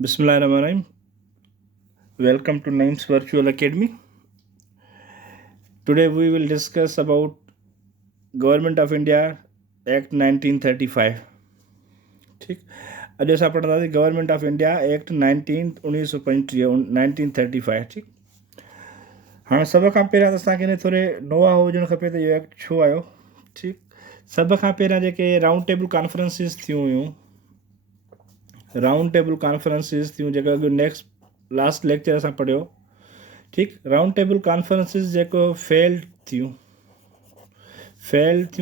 Bismillahirrahmanirrahim. Welcome to Names Virtual Academy. Today we will discuss about Government of India Act 1935. ठीक, अॼु असां पढ़ंदासीं government of India act 1935। ठीक, हाँ सब खां पहिरियां त असांखे हिन थोरे नोआ हुजणु खपे त इहो एक्ट छो आयो। ठीक, सब खां पहिरियां जेके राउंड टेबल कॉन्फ्रेंसिस थियूं हुयूं, राउंड टेबल कॉन्फ्रेंसिस थियूं जेका अॻु नेक्स्ट लास्ट लेक्चर असां पढ़ियो। ठीक, राउंड टेबल कॉन्फ्रेंसिस जेको फेल्ड थियूं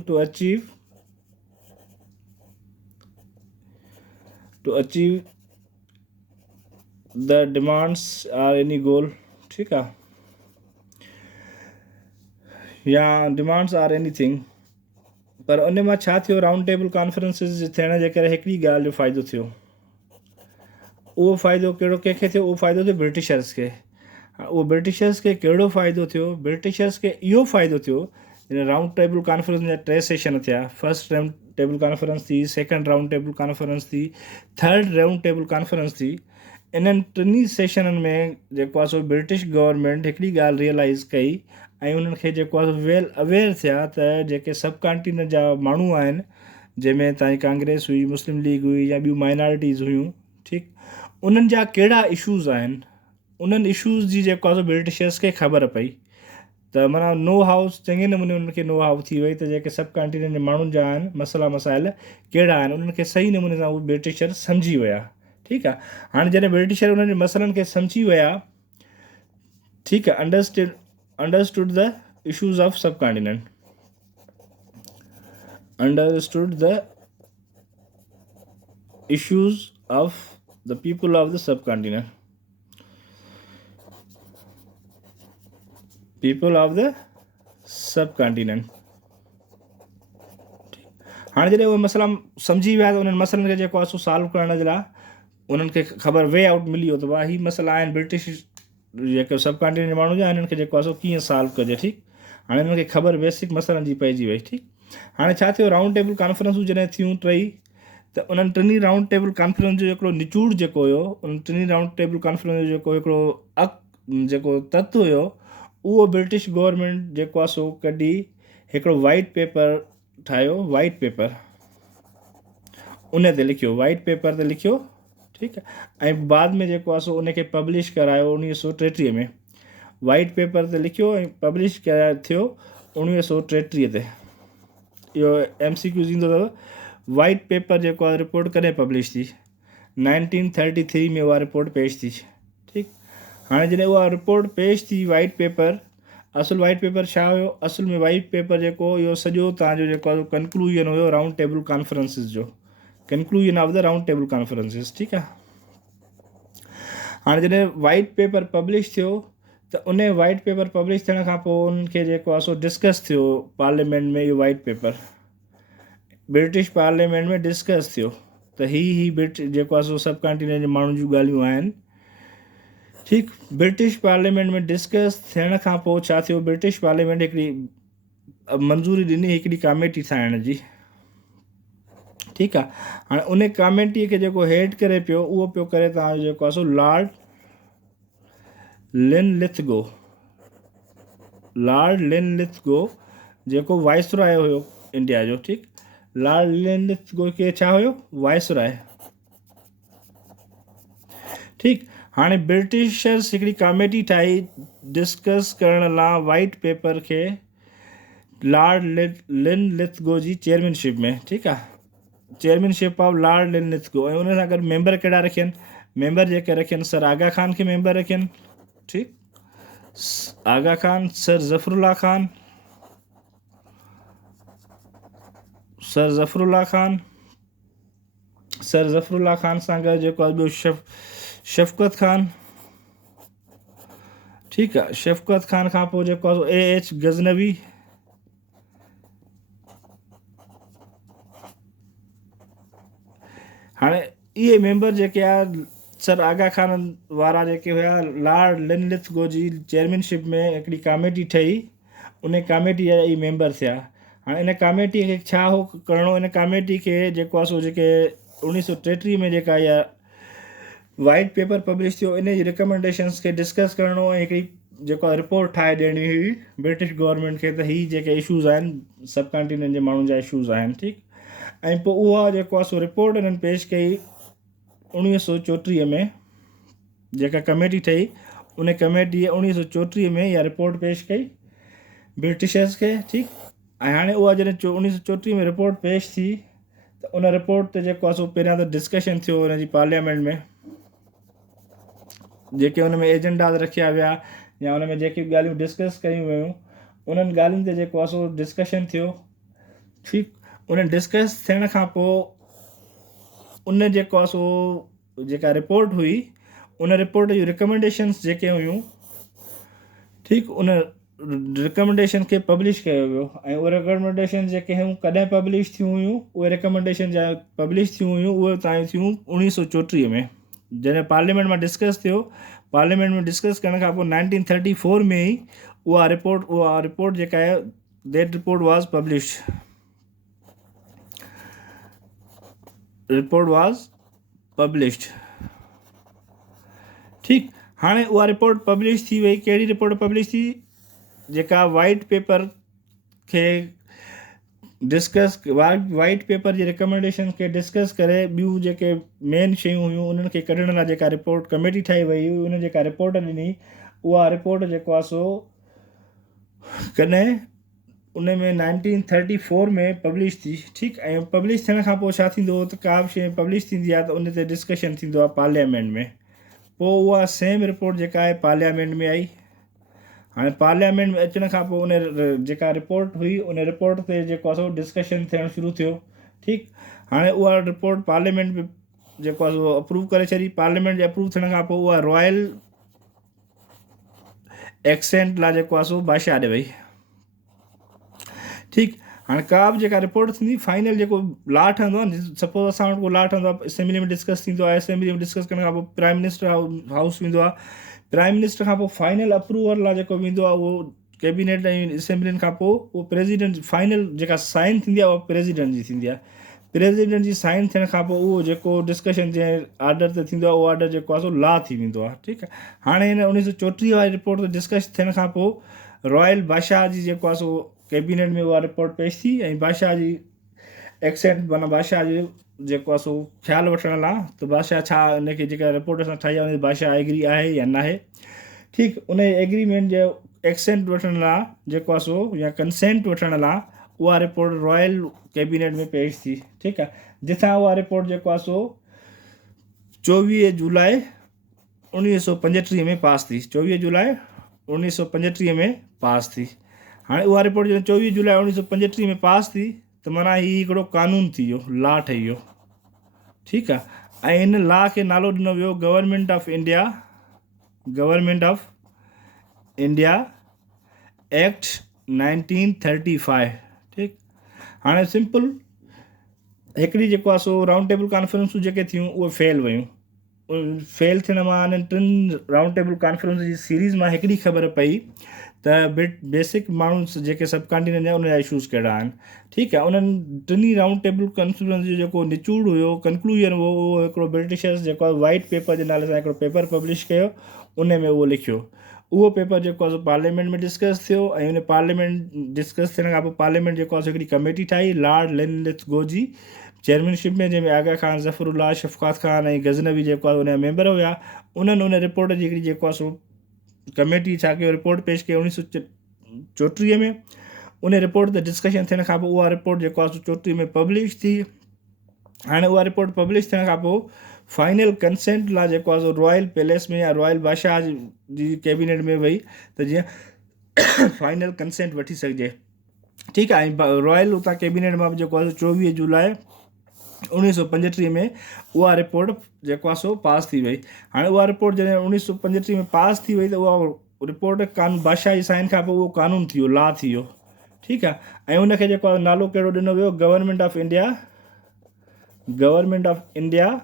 to achieve the demands or any goal. ठीक आहे, या डिमांड्स आर एनीथिंग, पर उन मां छा थियो, राउंड टेबल कॉन्फ्रेंसिस थियण जे करे हिकिड़ी ॻाल्हि जो फ़ाइदो थियो। उहो फ़ाइदो कहिड़ो कंहिंखे थियो? उहो फ़ाइदो थियो ब्रिटिशर्स खे। उहो ब्रिटिशर्स खे कहिड़ो फ़ाइदो थियो? ब्रिटिशर्स खे इहो फ़ाइदो थियो, हिन राउंड टेबल कॉन्फ्रेंस जा 3 सेशन थिया। फर्स्ट राउंड टेबल कॉन्फ्रेंस थी, सेकंड राउंड टेबल कॉन्फ्रेंस थी, थर्ड राउंड टेबल कॉन्फ्रेंस थी। इन्हनि टिनी सेशननि में जेको आहे सो ब्रिटिश गवर्नमेंट हिकिड़ी ॻाल्हि रियलाइज़ कई ऐं उन्हनि खे जेको आहे वेल अवेयर थिया त जेके सब कॉन्टिनेंट जा माण्हू आहिनि, जंहिंमें तव्हांजी कांग्रेस हुई, मुस्लिम लीग हुई या ॿियूं माइनॉरिटीज़ हुयूं, ठीक, उन्हनि जा कहिड़ा इशूज़ आहिनि। उन्हनि इशूज़ जी जेको आहे ब्रिटिशर्स खे ख़बर पई त माना नो हाउस चङे नमूने उन्हनि खे नो हाउस थी वई त जेके सब कॉन्टिनेंट जे माण्हुनि जा आहिनि मसइला मसाइल कहिड़ा आहिनि, उन्हनि खे सही नमूने सां उहे ब्रिटिशर सम्झी विया। ठीकु आहे, हाणे जॾहिं ब्रिटिशर उन्हनि जे मसइलनि खे सम्झी विया, ठीकु आहे, अंडरस्टूड द इशूज़ ऑफ सब continent, understood the issues of the people of the subcontinent, people of the subcontinent। हाणे जॾहिं उहे मसइला सम्झी विया त उन्हनि मसइलनि खे जेको आहे सो सॉल्व करण जे लाइ उन्हनि खे ख़बर वे आउट मिली वियो त भाई ही मसइला आहिनि ब्रिटिश जेके सब कॉन्टिनेंट जे माण्हू जा, हिननि खे जेको आहे सो कीअं सॉल्व कजे। ठीकु, हाणे हिननि खे ख़बर बेसिक मसइलनि जी पइजी वई। ठीकु, हाणे छा थियो, राउंड टेबल कॉन्फ्रेंसूं जॾहिं थियूं टई त उन्हनि टिनी राउंड टेबल कॉन्फ्रेंस जो हिकिड़ो निचोड़ जेको हुयो, उन टिनी राउंड टेबल कॉन्फ्रेंस जो जेको हिकिड़ो जेको तत्व हुयो, उहो ब्रिटिश गवर्नमेंट जेको आहे सो कढी हिकिड़ो वाइट पेपर ठाहियो, वाइट पेपर उन ते लिखियो, वाइट पेपर ते लिखियो। ठीकु आहे, ऐं बाद में जेको आहे सो उनखे पब्लिश करायो 1933 में। वाइट पेपर ते लिखियो ऐं पब्लिश थियो 1933 ते। इहो MCQ ईंदो अथव, वाइट पेपर जेको आहे रिपोर्ट कॾहिं पब्लिश थी? 1933 में उहा रिपोर्ट पेश थी। ठीकु, हाणे जॾहिं उहा रिपोर्ट पेश थी वाइट पेपर, असुल वाइट पेपर छा हुयो? असुल में वाइट पेपर जेको इहो सॼो तव्हांजो जेको आहे कंक्लूजन हुयो राउंड टेबल कॉन्फ्रेंसिस जो, conclusion of the round table conferences. ठीकु आहे, हाणे जॾहिं वाइट पेपर पब्लिश थियो त उन वाइट पेपर पब्लिश थियण खां पोइ उनखे जेको आहे सो डिस्कस थियो पार्लियामेंट में। इहो वाइट पेपर ब्रिटिश पार्लियामेंट में डिस्कस थियो त ही ब्रिटिश जेको आहे सो सब कॉन्टिनेंट जे माण्हुनि जूं ॻाल्हियूं आहिनि। ठीकु, ब्रिटिश पार्लियामेंट में डिस्कस थियण खां पोइ छा थियो, ब्रिटिश पार्लियामेंट हिकिड़ी मंज़ूरी ॾिनी हिकिड़ी कमेटी ठाहिण जी। ठीकु आहे, हाणे उन कमेटीअ खे जेको हेड करे पियो, उहो पियो करे तव्हांजो जेको आहे सो लॉर्ड लिनलिथगो, जेको वाइसरॉय हुयो इंडिया जो। ठीकु, लॉर्ड लिनलिथगो खे छा हुयो? वाइसरॉय। ठीकु, हाणे ब्रिटिशर्स हिकिड़ी कमेटी ठाही डिस्कस करण लाइ वाइट पेपर खे लॉर्ड लिनलिथगो जी चेयरमैनशिप में। ठीकु आहे, चेयरमैनशिप ऑफ लॉर्ड लिनलिथगो, ऐं उन सां गॾु मेंबर कहिड़ा रखियनि? मेंबर जेके रखियनि, सर आगा खान खे मेंबर रखियनि। ठीकु, आगा खान, सर ज़फ़रुल्ला खान, सर ज़फ़रुल्ला खान सां गॾु जेको आहे ॿियो शफ़क़त खान। ठीकु आहे, शफ़क़त खान खां पोइ जेको आहे AH गज़नवी। हाणे इहे मेंबर जेके आहे सर आगा खान वारा जेके हुया, लॉर्ड लिनलिथगो जी चेयरमैनशिप में हिकिड़ी कमेटी ठही, उन कमेटी जा ई मेंबर थिया। हाणे इन कमेटीअ खे छा हो करिणो? इन कमेटी खे जेको आहे सो जेके 1933 में जेका इहा वाइट पेपर पब्लिश थियो, इन जी रिकमेंडेशंस खे डिस्कस करिणो ऐं हिकिड़ी जेको रिपोर्ट ठाहे ॾियणी हुई ब्रिटिश गवर्नमेंट खे, त हीअ जेके इशूज़ आहिनि सब कॉन्टिनेंट जे माण्हुनि जा इशूज़ आहिनि, ठीकु। ऐं पोइ उहा जेको आहे सो रिपोर्ट इन्हनि पेश कई 1934 में। जेका कमेटी ठही, उन कमेटीअ 1934 में इहा रिपोर्ट पेश कई ब्रिटिशर्स खे, ठीकु। ऐं हाणे उहा जॾहिं 1934 में रिपोर्ट पेश थी, त उन रिपोर्ट ते जेको आहे सो पहिरियां त डिस्कशन थियो हुन जी पार्लियामेंट में, जेके हुन में एजेंडास रखिया विया या हुन में जेके ॻाल्हियूं डिस्कस कयूं वियूं, उन्हनि ॻाल्हियुनि ते जेको आहे सो डिस्कशन थियो, ठीकु। उन डिस्कस थियण खां पोइ उन जेको आहे सो जेका रिपोर्ट हुई, उन रिपोर्ट जूं रिकमेंडेशंस जेके हुयूं, ठीकु, उन रिकमेंडेशन खे पब्लिश कयो वियो। ऐं उहे रिकमेंडेशन जेके हुयूं कॾहिं पब्लिश थियूं हुयूं, उहे रिकमेंडेशन जा पब्लिश थियूं हुयूं, उहे तव्हां थियूं 1934 में, जॾहिं पार्लियामेंट में डिस्कस थियो। पार्लियामेंट में डिस्कस करण खां पोइ 1934 में ई उहा रिपोर्ट जेका आहे, दैट रिपोर्ट वाज पब्लिश्ड, ठीकु। हाणे उहा रिपोर्ट पब्लिश थी वई। कहिड़ी रिपोर्ट पब्लिश थी? जेका वाइट पेपर खे वाइट पेपर जी रिकमेंडेशन खे डिस्कस करे ॿियूं जेके मेन शयूं हुयूं उन्हनि खे कढण लाइ जेका रिपोर्ट कमेटी ठाही वई हुई, उन जेका रिपोर्ट ॾिनी, उहा रिपोर्ट जेको आहे सो कॾहिं उन में 1934 में पब्लिश थी, ठीकु। ऐं पब्लिश थियण खां पोइ छा थींदो, त का बि शइ पब्लिश थींदी आहे त उन ते डिस्कशन थींदो आहे पार्लियामेंट में। पोइ उहा सेम रिपोर्ट जेका आहे पार्लियामेंट में आई। हाणे पार्लियामेंट में अचण खां पोइ उन जेका रिपोर्ट हुई, उन रिपोर्ट ते जेको आहे सो डिस्कशन थियणु शुरू थियो, ठीकु। हाणे उहा रिपोर्ट पार्लियामेंट में जेको आहे सो अप्रूव करे छॾी। पार्लियामेंट जे अप्रूव थियण खां पोइ उहा रॉयल एक्सेंट लाइ जेको आहे सो बादशाह ॾे वई, ठीकु। हाणे का बि जेका रिपोर्ट थींदी, फाइनल जेको लॉ ठहंदो आहे, सपोज असां वटि को लॉ ठहंदो आहे, असेंबली में डिस्कस थींदो आहे, असेंबली में डिस्कस करण खां पोइ प्राइम मिनिस्टर हाउस वेंदो आहे। प्राइम मिनिस्टर खां पोइ फाइनल अप्रूवल लाइ जेको वेंदो आहे उहो कैबिनेट ऐं असेंबलियुनि खां पोइ उहो प्रेसिडेंट, फाइनल जेका साइन थींदी आहे उहा प्रेसिडेंट जी थींदी आहे। प्रेसिडेंट जी साइन थियण खां पोइ उहो जेको डिस्कशन जंहिं आर्डर ते थींदो आहे, उहो आर्डर जेको आहे सो लॉ थी वेंदो आहे, ठीकु आहे। हाणे हिन 1934 वारी रिपोर्ट ते डिस्कस थियण खां पोइ रॉयल बादशाह जी जेको आहे सो कैबिनेट में उहा रिपोर्ट पेश थी। ऐं बादशाह जी एक्सेंट, माना बादशाह जो जेको आहे सो ख़्यालु वठण लाइ, त बादशाह छा उनखे जेका रिपोर्ट असां ठाही आहे उन बादशाह एग्री आहे या न आहे, ठीकु। उन एग्रीमेंट जो एक्सेंट वठण लाइ जेको आहे सो, या कंसेंट वठण लाइ, उहा रिपोर्ट रॉयल कैबिनेट में पेश थी, ठीकु आहे। जिथां उहा रिपोर्ट जेको आहे सो 24 जुलाई 1935 में पास थी। 24 जुलाई 1935 में पास थी। हाणे उहा रिपोर्ट जॾहिं 24 जुलाई 1935 में पास थी, त माना हीउ हिकिड़ो कानून थी वियो, लॉ ठही वियो, ठीकु आहे। ऐं हिन लॉ खे नालो ॾिनो वियो गवर्नमेंट ऑफ इंडिया एक्ट 1935, ठीकु। हाणे सिंपल हिकिड़ी जेको आहे सो राउंड टेबल कॉन्फ्रेंसूं जेके थियूं उहे फेल वयूं। फेल थियण मां हिननि 3 राउंड टेबल कॉन्फ्रेंस जी सीरीज़ मां हिकिड़ी ख़बर पई त बेसिक माण्हू जेके सब कॉन्टिनेंट जा उन जा इशूज़ कहिड़ा आहिनि, ठीकु आहे। उन्हनि 3 राउंड टेबल कॉन्फ्रेंस जो जेको निचोड़ हुयो, कंक्लूजन हुओ, उहो हिकिड़ो ब्रिटिशर्स जेको आहे वाइट पेपर जे नाले सां हिकिड़ो पेपर पब्लिश कयो, उन में उहो लिखियो। उहो पेपर जेको आहे पार्लियामेंट में डिस्कस थियो। ऐं उन पार्लियामेंट डिस्कस थियण खां पोइ पार्लियामेंट जेको आहे हिकिड़ी कमेटी ठाही लॉर्ड लिनलिथगो जी चेयरमैनशिप में, जंहिंमें आगा खान, ज़फरुल्लाह, शफ़क़ात खान ऐं गज़नवी जेको आहे उनजा मेंबर हुआ। उन्हनि उन रिपोर्ट जी हिकिड़ी जेको आहे सो कमेटी छा कयो, रिपोर्ट पेश कई 1934 में। उन रिपोर्ट ते डिस्कशन थियण खां पोइ उहा रिपोर्ट जेको आहे 34 में पब्लिश थी। हाणे उहा रिपोर्ट पब्लिश थियण खां पोइ फाइनल कंसेंट लाइ जेको आहे सो रॉयल पैलेस में या रॉयल बादशाह जी कैबिनेट में वई, त जीअं फाइनल कंसेंट वठी सघिजे, ठीकु आहे। ऐं रॉयल उतां कैबिनेट मां जेको आहे 24 जुलाई 1935 में उहा रिपोर्ट जेको आहे सो पास थी वई। हाणे उहा रिपोर्ट जॾहिं 1935 में पास थी वई, त उहा रिपोर्ट बादशाह जी साइन खां पोइ उहो कानून थी वियो, लॉ थी वियो, ठीकु आहे। ऐं उनखे जेको आहे नालो कहिड़ो ॾिनो वियो, गवर्नमेंट ऑफ इंडिया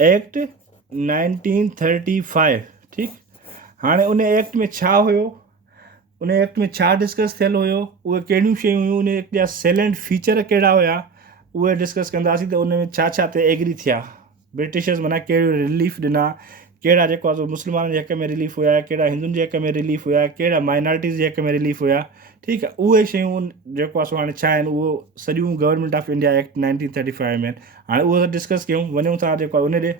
एक्ट 1935, ठीकु। हाणे उन एक्ट में छा हुयो, उन एक्ट में छा डिस्कस थियल हुयो, उहे कहिड़ियूं शयूं हुयूं, उन एक्ट जा सैलेंट फीचर कहिड़ा हुया, उहे डिस्कस कंदासीं त उन में छा छा ते एग्री थिया, ब्रिटिशर्स माना कहिड़ो रिलीफ ॾिना, कहिड़ा जेको आहे मुस्लमाननि जे हक़ में रिलीफ हुया, कहिड़ा हिंदुनि जे हक़ में रिलीफ हुया, कहिड़ा माइनॉरिटीज़ जे हक़ में रिलीफ हुया। ठीकु आहे, उहे शयूं जेको आहे हाणे छा आहिनि, उहो सॼियूं गवर्नमेंट ऑफ इंडिया एक्ट 1935 में आहिनि। हाणे उहो डिस्कस कयूं, वञूं था जेको आहे उन ॾे।